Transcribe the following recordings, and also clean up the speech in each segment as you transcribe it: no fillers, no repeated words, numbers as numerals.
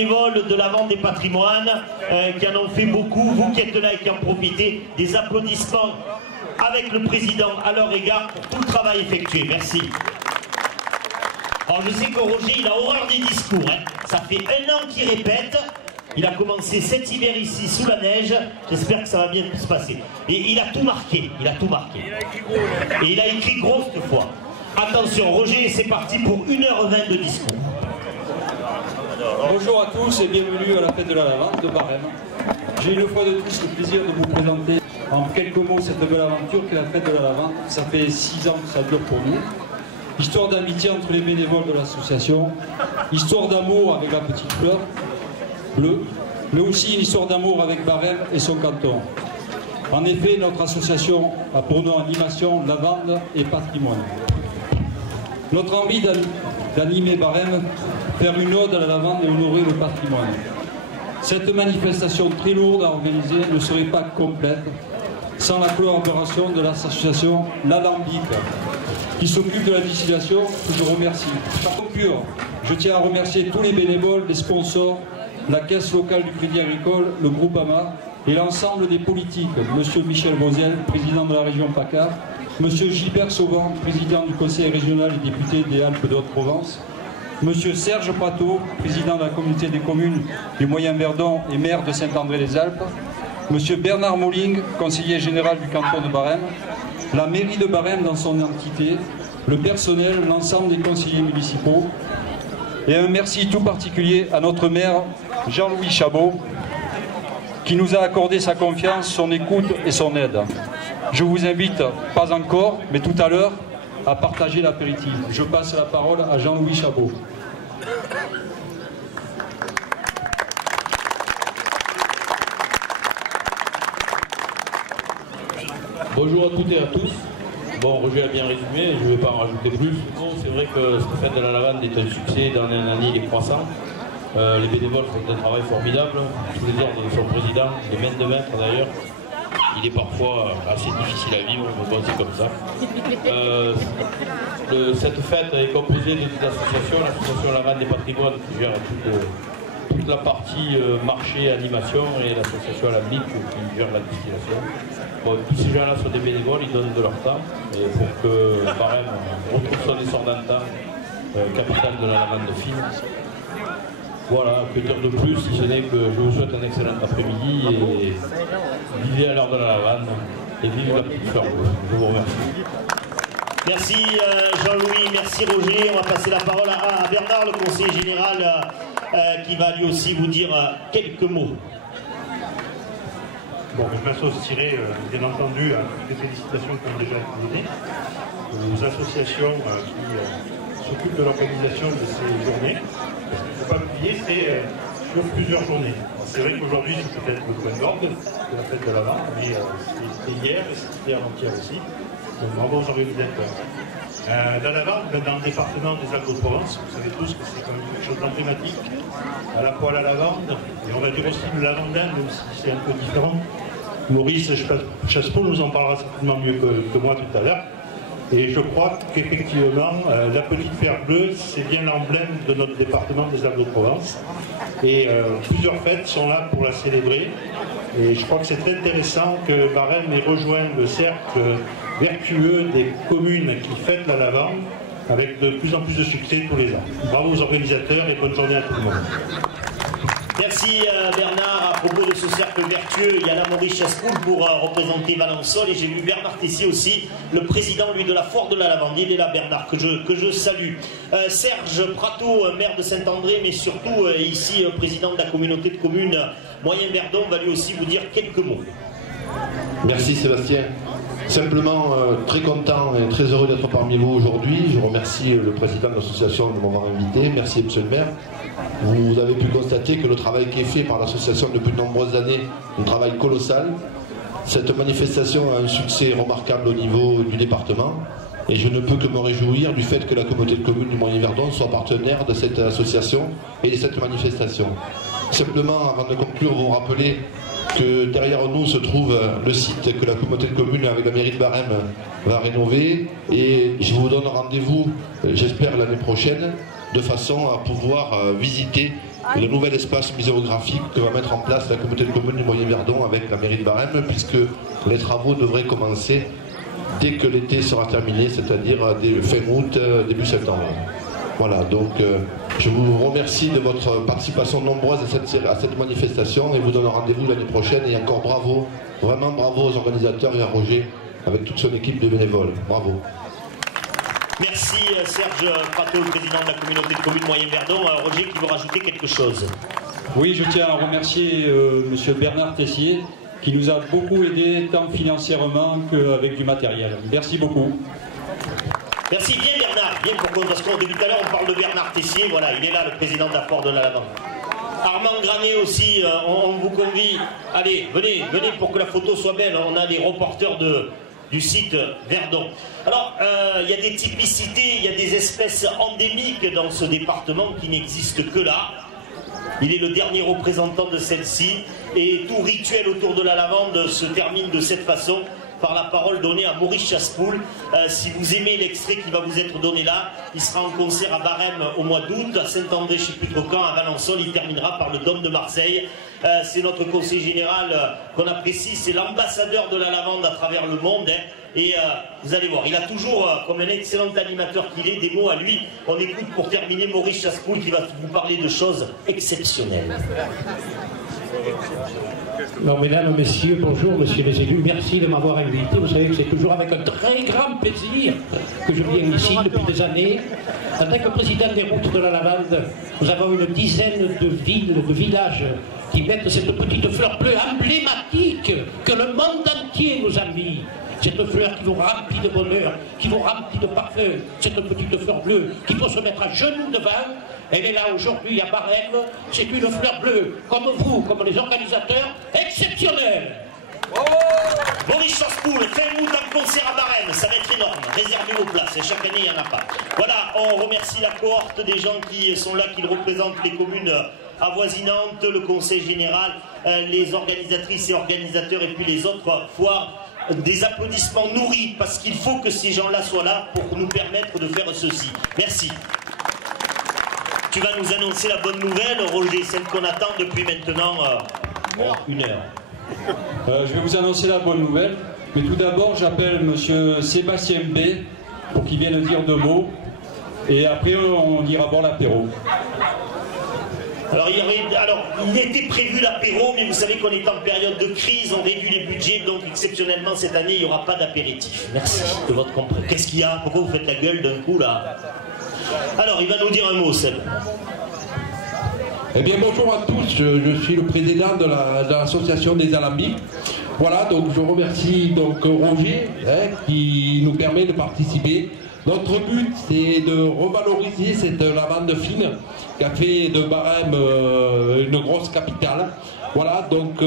bénévoles de la vente des patrimoines qui en ont fait beaucoup, vous qui êtes là et qui en profitez. Des applaudissements avec le président à leur égard pour tout le travail effectué. Merci. Alors je sais que Roger, il a horreur des discours. Hein. Ça fait 1 an qu'il répète. Il a commencé cet hiver ici sous la neige. J'espère que ça va bien se passer. Et il a tout marqué. Il a tout marqué. Et il a écrit gros cette fois. Attention, Roger, c'est parti pour 1h20 de discours. Bonjour à tous et bienvenue à la fête de la lavande de Barème. J'ai une fois de plus le plaisir de vous présenter en quelques mots cette belle aventure qu'est la fête de la lavande. Ça fait 6 ans que ça dure pour nous. Histoire d'amitié entre les bénévoles de l'association, histoire d'amour avec la petite fleur bleue, mais aussi une histoire d'amour avec Barème et son canton. En effet, notre association a pour nom animation, lavande et patrimoine. Notre envie d'animer Barème, faire une ode à la lavande et honorer le patrimoine. Cette manifestation très lourde à organiser ne serait pas complète sans la collaboration de l'association L'Alambic, qui s'occupe de la distillation, que je remercie. Par conclure, je tiens à remercier tous les bénévoles, les sponsors, la caisse locale du Crédit Agricole, le groupe AMA et l'ensemble des politiques, Monsieur Michel Boziel, président de la région PACA, Monsieur Gilbert Sauvant, président du conseil régional et député des Alpes de Haute-Provence, Monsieur Serge Prateau, président de la communauté des communes du Moyen-Verdon et maire de Saint-André-les-Alpes, Monsieur Bernard Molling, conseiller général du canton de Barème, la mairie de Barème dans son entité, le personnel, l'ensemble des conseillers municipaux, et un merci tout particulier à notre maire Jean-Louis Chabot, qui nous a accordé sa confiance, son écoute et son aide. Je vous invite, pas encore, mais tout à l'heure, à partager l'apéritif. Je passe la parole à Jean-Louis Chabot. Bonjour à toutes et à tous. Bon, Roger a bien résumé, je ne vais pas en rajouter plus. Bon, c'est vrai que cette fête de la lavande est un succès, d'année en année il est croissant. Les bénévoles font un travail formidable, sous les ordres de son président, les mains de maître d'ailleurs. Il est parfois assez difficile à vivre, mais bon, c'est comme ça. Cette fête est composée de deux associations, l'association Lavande des Patrimoines qui gère toute la partie marché, animation, et l'association Alambic qui gère la distillation. Bon, tous ces gens-là sont des bénévoles, ils donnent de leur temps pour que Barème retrouve son essor d'antan, capitale de la lavande fine. Voilà, que dire de plus, si ce n'est que je vous souhaite un excellent après-midi et vivez à l'heure de la lavande et vive la petite fleur bleue. Je vous remercie. Merci Jean-Louis, merci Roger. On va passer la parole à Bernard, le conseiller général, qui va lui aussi vous dire quelques mots. Bon, je m'associerai bien entendu à toutes les félicitations qui ont déjà été données aux associations qui s'occupent de l'organisation de ces journées. Parce qu'il ne faut pas l'oublier, c'est sur plusieurs journées. C'est vrai qu'aujourd'hui c'est peut-être le point d'orgue de la fête de la vente, mais c'était hier et c'était avant-hier aussi. Donc bravo aux organisateurs. Dans la vente, dans le département des Alpes-de-Provence, vous savez tous que c'est quand même quelque chose d'emblématique, à la fois la lavande, et on va dire aussi le lavandin, même si c'est un peu différent. Maurice Chassepault nous en parlera certainement mieux que moi tout à l'heure. Et je crois qu'effectivement, la petite fleur bleue, c'est bien l'emblème de notre département des Alpes-de-Provence. Et plusieurs fêtes sont là pour la célébrer. Et je crois que c'est très intéressant que Barème ait rejoint le cercle vertueux des communes qui fêtent la lavande, avec de plus en plus de succès tous les ans. Bravo aux organisateurs et bonne journée à tout le monde. Merci Bernard. À propos de ce cercle vertueux, il y a là Maurice Chassepault pour représenter Valençol, et j'ai vu Bernard Tessier aussi, le président lui de la foire de la lavande. Il est là Bernard, que je salue. Serge Prateau, maire de Saint-André, mais surtout ici président de la communauté de communes Moyen-Verdon, va lui aussi vous dire quelques mots. Merci Sébastien. Simplement très content et très heureux d'être parmi vous aujourd'hui. Je remercie le président de l'association de m'avoir invité. Merci monsieur le maire. Vous avez pu constater que le travail qui est fait par l'association depuis de nombreuses années, un travail colossal. Cette manifestation a un succès remarquable au niveau du département. Et je ne peux que me réjouir du fait que la communauté de communes du Moyen-Verdon soit partenaire de cette association et de cette manifestation. Simplement, avant de conclure, vous rappeler que derrière nous se trouve le site que la communauté de communes avec la mairie de Barème va rénover, et je vous donne rendez-vous, j'espère l'année prochaine, de façon à pouvoir visiter et le nouvel espace muséographique que va mettre en place la communauté de communes du Moyen-Verdon avec la mairie de Barème, puisque les travaux devraient commencer dès que l'été sera terminé, c'est-à-dire fin août, début septembre. Voilà, donc je vous remercie de votre participation nombreuse à cette manifestation et vous donne rendez-vous l'année prochaine. Et encore bravo, vraiment bravo aux organisateurs et à Roger avec toute son équipe de bénévoles. Bravo. Merci Serge Prateau, le président de la communauté de communes Moyen-Verdon. Roger qui veut rajouter quelque chose. Oui, je tiens à remercier monsieur Bernard Tessier qui nous a beaucoup aidé tant financièrement qu'avec du matériel. Merci beaucoup. Merci, viens Bernard, viens parce qu'on depuis tout à l'heure on parle de Bernard Tessier, voilà, il est là le président de la Foire de la Lavande. Armand Granet aussi, on vous convie, allez, venez pour que la photo soit belle, on a des reporters du site Verdon. Alors, il y a des typicités, il y a des espèces endémiques dans ce département qui n'existent que là. Il est le dernier représentant de celle-ci et tout rituel autour de la lavande se termine de cette façon par la parole donnée à Maurice Chaspoul. Si vous aimez l'extrait qui va vous être donné là, il sera en concert à Barème au mois d'août, à Saint-André, je ne sais plus trop quand, à Valençol, il terminera par le Dôme de Marseille. C'est notre conseiller général qu'on apprécie, c'est l'ambassadeur de la lavande à travers le monde. Et vous allez voir, il a toujours, comme un excellent animateur qu'il est, des mots à lui. On écoute pour terminer Maurice Chaspoul qui va vous parler de choses exceptionnelles. Alors, mesdames, messieurs, bonjour, messieurs les élus, merci de m'avoir invité. Vous savez que c'est toujours avec un très grand plaisir que je viens ici depuis des années. En tant que président des routes de la lavande, nous avons une dizaine de villes, de villages qui mettent cette petite fleur bleue emblématique que le monde entier nous envie. Cette fleur qui vous remplit de bonheur, qui vous remplit de parfum, cette petite fleur bleue qui faut se mettre à genoux devant, elle est là aujourd'hui à Barème, c'est une fleur bleue, comme vous, comme les organisateurs, exceptionnels. Oh Maurice Chaspoul, faites-nous un concert à Barème, ça va être énorme, réservez vos places, et chaque année il n'y en a pas. Voilà, on remercie la cohorte des gens qui sont là, qui représentent les communes avoisinantes, le conseil général, les organisatrices et organisateurs, et puis les autres foires. Des applaudissements nourris, parce qu'il faut que ces gens-là soient là pour nous permettre de faire ceci. Merci. Tu vas nous annoncer la bonne nouvelle, Roger, celle qu'on attend depuis maintenant une heure. Je vais vous annoncer la bonne nouvelle, mais tout d'abord j'appelle monsieur Sébastien B pour qu'il vienne dire 2 mots, et après on ira boire l'apéro. Alors, il était prévu l'apéro, mais vous savez qu'on est en période de crise, on réduit les budgets, donc exceptionnellement cette année, il n'y aura pas d'apéritif. Merci de votre compréhension. Qu'est-ce qu'il y a? Pourquoi vous faites la gueule d'un coup, là? Alors, il va nous dire un mot, Seb. Eh bien, bonjour à tous, je suis le président de l'association des Alambics. Voilà, donc je remercie donc Roger qui nous permet de participer. Notre but, c'est de revaloriser cette lavande fine qui a fait de Barème une grosse capitale. Voilà, donc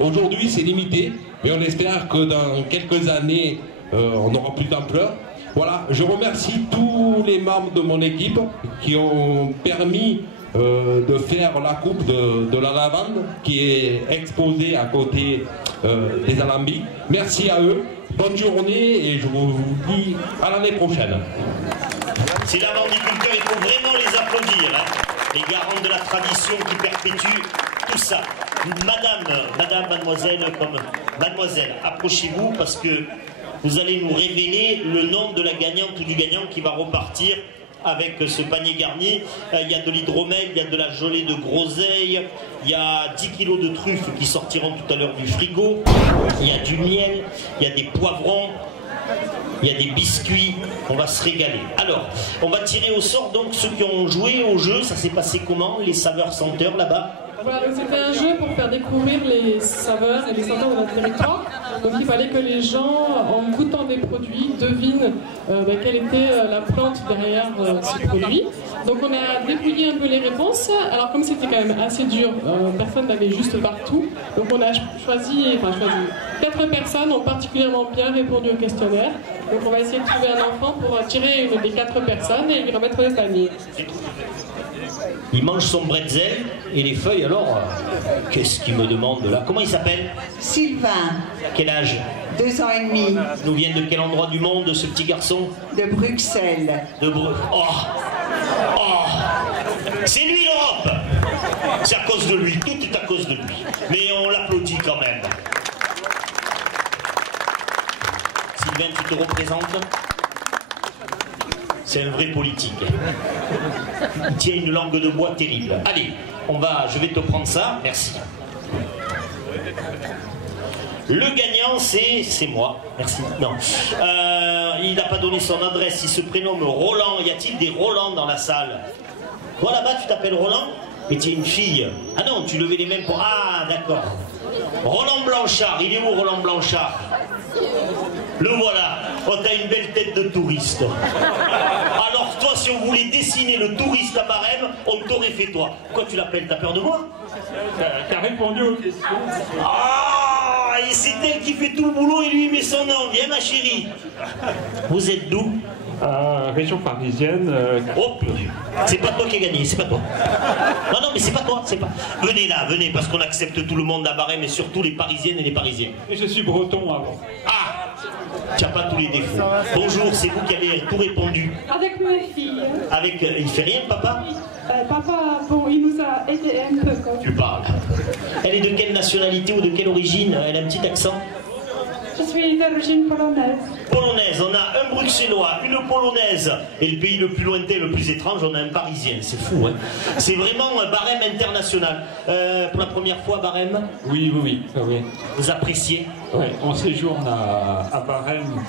aujourd'hui c'est limité, mais on espère que dans quelques années on aura plus d'ampleur. Voilà, je remercie tous les membres de mon équipe qui ont permis de faire la coupe de la lavande qui est exposée à côté des Alambics. Merci à eux. Bonne journée et je vous dis à l'année prochaine. C'est l'avandiculteur, il faut vraiment les applaudir, hein. Les garants de la tradition qui perpétuent tout ça. Mademoiselle, approchez-vous parce que vous allez nous révéler le nom de la gagnante ou du gagnant qui va repartir avec ce panier garni. Il y a de l'hydromel, il y a de la gelée de groseille, il y a 10 kilos de truffes qui sortiront tout à l'heure du frigo, il y a du miel, il y a des poivrons, il y a des biscuits, on va se régaler. Alors, on va tirer au sort donc ceux qui ont joué au jeu. Ça s'est passé comment, les saveurs senteurs là-bas? Voilà, donc c'était un jeu pour faire découvrir les saveurs et les senteurs de notre territoire. Donc il fallait que les gens, en goûtant des produits, devinent quelle était la plante derrière ces produits. Donc on a dépouillé un peu les réponses. Alors comme c'était quand même assez dur, personne n'avait juste partout. Donc on a choisi 4 personnes ont particulièrement bien répondu au questionnaire. Donc on va essayer de trouver un enfant pour tirer une des 4 personnes et lui remettre le panier. Il mange son bretzel et les feuilles, alors, qu'est-ce qu'il me demande là? Comment il s'appelle? Sylvain. Quel âge? 2 ans et demi. Il nous vient de quel endroit du monde, ce petit garçon? De Bruxelles. Oh, c'est lui l'Europe. C'est à cause de lui, tout est à cause de lui. Mais on l'applaudit quand même. Sylvain, tu te représentes? C'est un vrai politique. Il tient une langue de bois terrible. Allez, je vais te prendre ça, merci. Le gagnant, c'est moi. Merci. Non. Il n'a pas donné son adresse, il se prénomme Roland. Y a-t-il des Roland dans la salle? Toi là-bas, tu t'appelles Roland? Mais tu es une fille. Ah non, tu levais les mains pour... Ah, d'accord. Roland Blanchard, il est où Roland Blanchard? Le voilà. Oh, t'as une belle tête de touriste. Alors toi, si on voulait dessiner le touriste à Barème, on t'aurait fait toi. Pourquoi tu l'appelles? T'as peur de moi? T'as répondu aux questions. Ah, et c'est elle qui fait tout le boulot et lui met son nom. Viens ma chérie. Vous êtes d'où? Région parisienne. Oh, c'est pas toi qui as gagné, c'est pas toi. Non, non, mais c'est pas toi, c'est pas. Venez là, venez, parce qu'on accepte tout le monde à Barème, et surtout les Parisiennes et les Parisiens. Et je suis breton avant. Ah, tu n'as pas tous les défauts. Bonjour, c'est vous qui avez tout répondu. Avec ma fille. Avec. Il fait rien, papa? Papa, bon, il nous a aidé un peu. Quoi. Tu parles. Elle est de quelle nationalité ou de quelle origine? Elle a un petit accent? Je suis d'origine polonaise. Polonaise, on a un Bruxellois, une Polonaise, et le pays le plus lointain, le plus étrange, on a un Parisien, c'est fou, hein. C'est vraiment un Barème international. Pour la première fois, Barème? Oui. Vous appréciez? Oui, on séjourne à Barème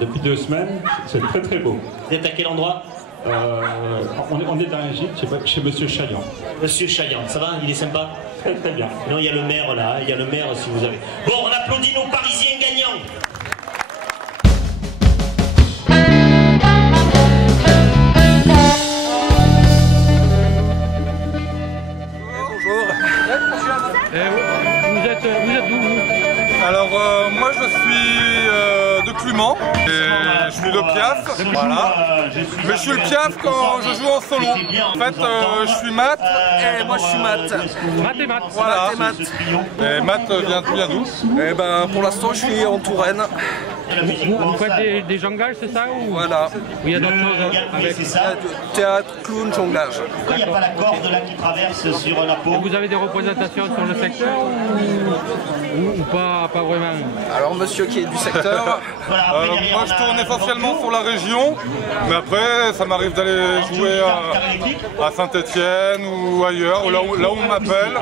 depuis 2 semaines, c'est très très beau. Vous êtes à quel endroit? On est dans l'Égypte, chez Monsieur Chaillan. Monsieur Chaillan, ça va? Il est sympa? Très très bien. Non, il y a le maire là, il y a le maire si vous avez... Bon, on applaudit nos Parisiens gagnants. Bonjour. Vous êtes d'où vous? Alors moi je suis de Clumant et je suis de Piaf, voilà. Mais je suis le Piaf quand je joue en solo. En fait je suis Matt et moi je suis Matt. Matt et Matt. Voilà. Et Matt vient d'où? Et ben pour l'instant je suis en Touraine. Vous faites des jonglages, c'est ça ou... Voilà. Il y a d'autres choses avec théâtre, clown, jonglage. Il n'y a pas la corde là qui traverse sur la peau. Vous avez des représentations sur le secteur ou pas vraiment? Alors monsieur qui est du secteur. Moi je tourne essentiellement sur la région, mais après ça m'arrive d'aller jouer à Saint-Etienne ou ailleurs, là où on m'appelle.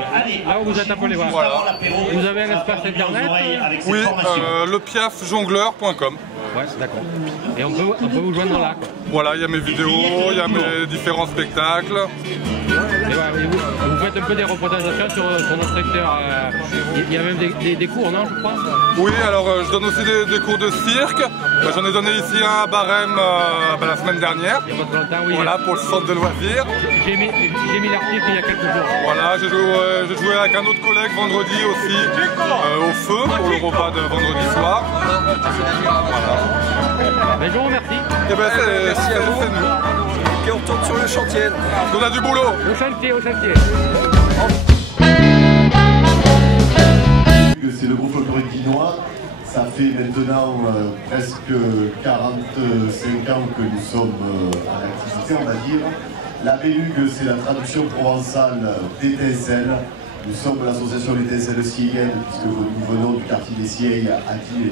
Là où vous êtes appelé, voilà. Vous avez un espace internet? Oui, lepiafjongleur.com. Ouais, d'accord. Et on peut vous joindre là, quoi. Voilà, il y a mes vidéos, il y a mes différents spectacles. Et voilà, et vous faites un peu des représentations sur notre secteur. Il y a même des cours, non, je crois? Oui, alors je donne aussi des cours de cirque. J'en ai donné ici un à Barème la semaine dernière. Il y a pas longtemps, oui. Voilà, pour le centre de loisirs. J'ai mis l'article il y a quelques jours. Voilà, j'ai joué avec un autre collègue vendredi aussi, au feu, pour le repas de vendredi soir. Voilà. Ben, je vous remercie. Et ben c'est nous. Et on retourne sur le chantier. On a du boulot. Au chantier. C'est le groupe folklorique guinois. Ça fait maintenant presque 45 ans que nous sommes en activité, on va dire. La Bélugue, c'est la traduction provençale d'étincelle. Nous sommes l'association d'étincelles Sieyenne, puisque nous venons du quartier des Sieyes à Dié.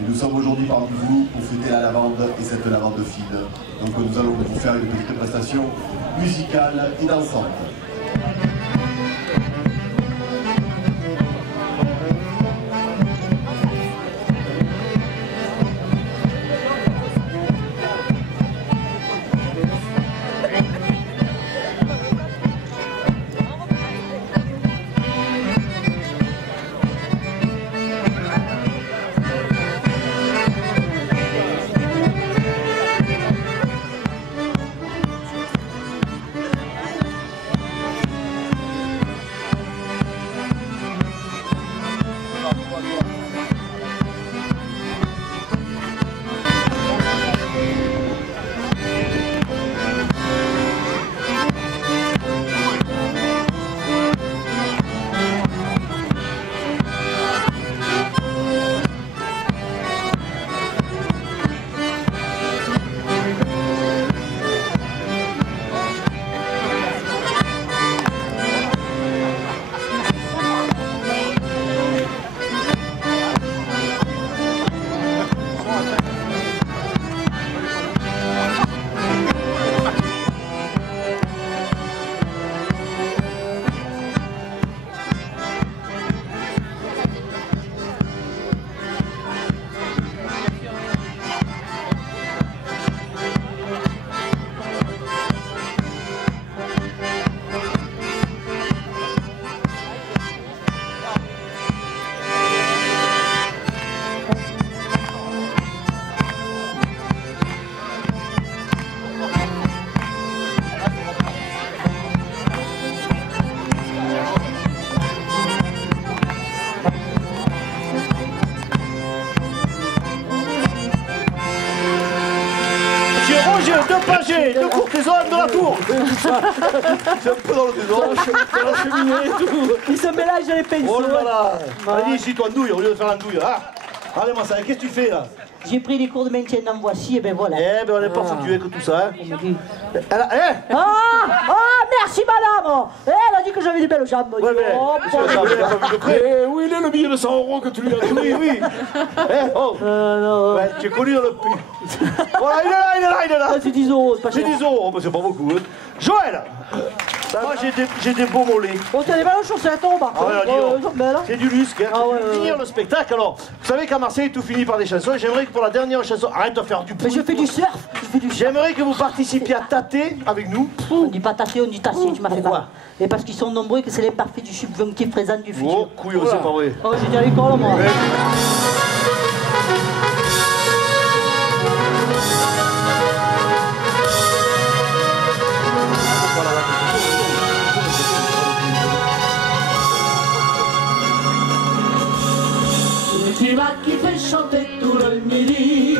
Et nous sommes aujourd'hui parmi vous pour fêter la lavande et cette lavande fine. Donc nous allons vous faire une petite prestation musicale et dansante. Monsieur Roger de Pagé, de Courthéson de la Tour. C'est un peu dans le désordre, dans la cheminée et tout. Il se mélange les pinceaux. Oh là là. Allez, ici, toi, douille, au lieu de faire la douille. Ah. Allez, moi, ça, qu'est-ce que tu fais là? J'ai pris des cours de maintien en voici, et ben voilà. Eh ben, on n'est pas foutu avec tout ça. Hein. Merci madame. Elle a dit que j'avais des belles jambes. Ouais, mais, où il est le billet de 100 € que tu lui as donné? Oui. Ouais, tu es connu dans le pays. Voilà, il est là. C'est 10 €, c'est pas cher. C'est 10 €, c'est pas beaucoup. Hein. Joël. Moi j'ai des beaux mollets. Oh, t'as des belles chaussettes, on va. C'est du lusque. Hein. Pour finir le spectacle, alors, vous savez qu'à Marseille, tout finit par des chansons. J'aimerais que pour la dernière chanson, arrête de faire du bruit. Mais je fais du surf. J'aimerais que vous participiez à tâter avec nous. On dit pas tâter, on dit tasser, tu m'as fait mal. Et parce qu'ils sont nombreux que c'est l'imparfait du subjonctif présent du futur. Oh, couillon, c'est pas vrai. Oh, j'ai dit à l'école, moi. Le climat qui fait chanter tout le midi,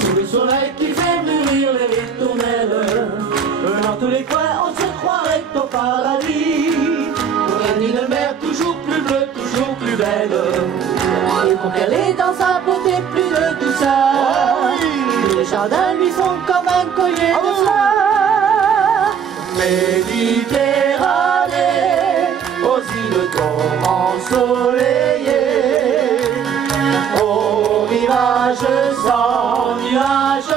sous le soleil qui fait mûrir les ritournelles. Dans tous les coins, on se croirait au paradis, pour une mer toujours plus bleue, toujours plus belle. Et pour qu'elle ait dans sa beauté plus de douceur, les jardins lui font comme un collier de fleurs. Méditerranée, aux îles d'or ensoleillées, au rivage sans nuages,